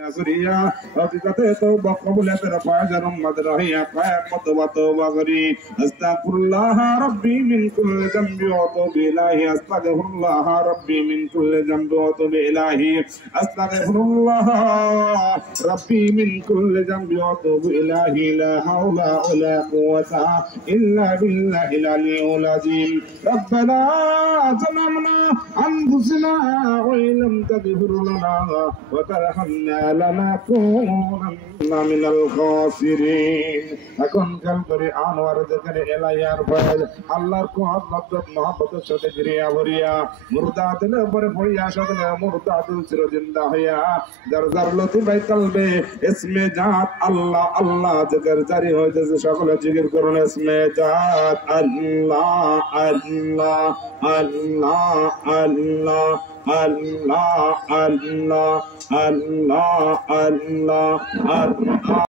Nasuriya, Rafikate to Bakabulator Fajar Madrahia, Motobagari, Astaghfirullah, Rabbi min kulli dhanbi wa atubu ilayhi, Astaghfirullah, Rabbi min kulli dhanbi wa atubu ilayhi, Astaghfirullah, Rabbi min kulli dhanbi wa atubu ilayhi, la hawla wa la quwwata illa billahi al-aliyyil azim. Rabbana zalamna anfusana wa illam taghfir lana wa tarhamna لنكونن من الخاسرين এখন কাল করে আনোয়ার যেখানে এলায়ার ফয়েজ আল্লাহর মহব্বত মহব্বতের সাথে ফিরিয়া ভরিয়া মুরদাদের উপরে পড়িয়া সকলে মুরদাদুল চির জিন্দা হইয়া যার যার লতিফাই কলবে ইসমে জাত আল্লাহ আল্লাহ জিকির জারি হইতেছে সকলে জিকির করুন ইসমে জাত আল্লাহ আল্লাহ আল্লাহ আল্লাহ Allah, Allah, Allah, Allah, Allah.